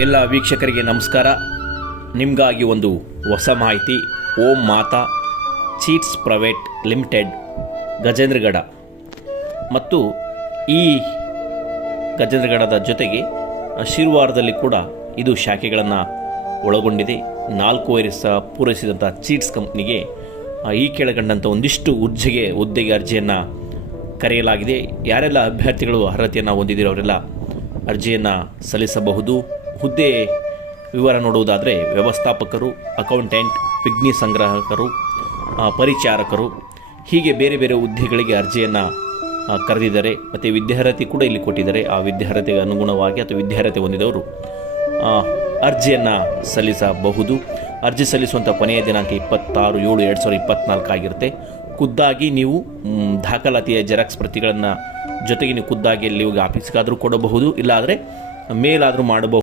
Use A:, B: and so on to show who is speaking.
A: ಎಲ್ಲ ವೀಕ್ಷಕರಿಗೆ ನಮಸ್ಕಾರ. ನಿಮಗಾಗಿ ಒಂದು ಹೊಸ ಮಾಹಿತಿ. Om Mata chits private limited, Gajendragad. ಮತ್ತು ಈ ಗಜೇಂದ್ರಗಡದ ಜೊತೆಗೆ ಶಿರ್ವಾರದಲ್ಲಿ ಕೂಡ ಇದು ಶಾಖೆಗಳನ್ನು ಒಳಗೊಂಡಿದೆ. ನಾಲ್ಕು ಸಹ ಪೂರೈಸಿದಂಥ ಚೀಟ್ಸ್ ಕಂಪ್ನಿಗೆ ಈ ಕೆಳಗಂಡಂಥ ಒಂದಿಷ್ಟು ಹುದ್ದೆಗೆ ಹುದ್ದೆಗೆ ಅರ್ಜಿಯನ್ನು ಕರೆಯಲಾಗಿದೆ. ಯಾರೆಲ್ಲ ಅಭ್ಯರ್ಥಿಗಳು ಅರ್ಹತೆಯನ್ನು ಹೊಂದಿದ್ದೀರೋ ಅವರೆಲ್ಲ ಅರ್ಜಿಯನ್ನು ಸಲ್ಲಿಸಬಹುದು. ಹುದ್ದೆ ವಿವರ ನೋಡುವುದಾದರೆ ವ್ಯವಸ್ಥಾಪಕರು, ಅಕೌಂಟೆಂಟ್ ಪಿಗ್ನಿ ಸಂಗ್ರಾಹಕರು ಪರಿಚಾರಕರು, ಹೀಗೆ ಬೇರೆ ಬೇರೆ ಹುದ್ದೆಗಳಿಗೆ ಅರ್ಜಿಯನ್ನು ಕರೆದಿದ್ದಾರೆ. ಮತ್ತು ವಿದ್ಯಾರ್ಹತೆ ಕೂಡ ಇಲ್ಲಿ ಕೊಟ್ಟಿದ್ದಾರೆ. ಆ ವಿದ್ಯಾರ್ಹತೆಗೆ ಅನುಗುಣವಾಗಿ ಅಥವಾ ವಿದ್ಯಾರ್ಹತೆ ಹೊಂದಿದವರು ಅರ್ಜಿಯನ್ನು ಸಲ್ಲಿಸಬಹುದು. ಅರ್ಜಿ ಸಲ್ಲಿಸುವಂಥ ಕೊನೆಯ ದಿನಾಂಕ ಇಪ್ಪತ್ತಾರು ಏಳು ಎರಡು ಸಾವಿರದ ಇಪ್ಪತ್ನಾಲ್ಕು ಆಗಿರುತ್ತೆ. ಖುದ್ದಾಗಿ ನೀವು ದಾಖಲಾತಿಯ ಜೆರಾಕ್ಸ್ ಪ್ರತಿಗಳನ್ನು ಜೊತೆಗೆ ನೀವು ಖುದ್ದಾಗಿ ಅಲ್ಲಿ ಹೋಗಿ ಆಫೀಸ್ಗಾದರೂ ಕೊಡಬಹುದು. ಇಲ್ಲಾದರೆ ಮೇಲಾದರೂ ಮಾಡಬಹುದು.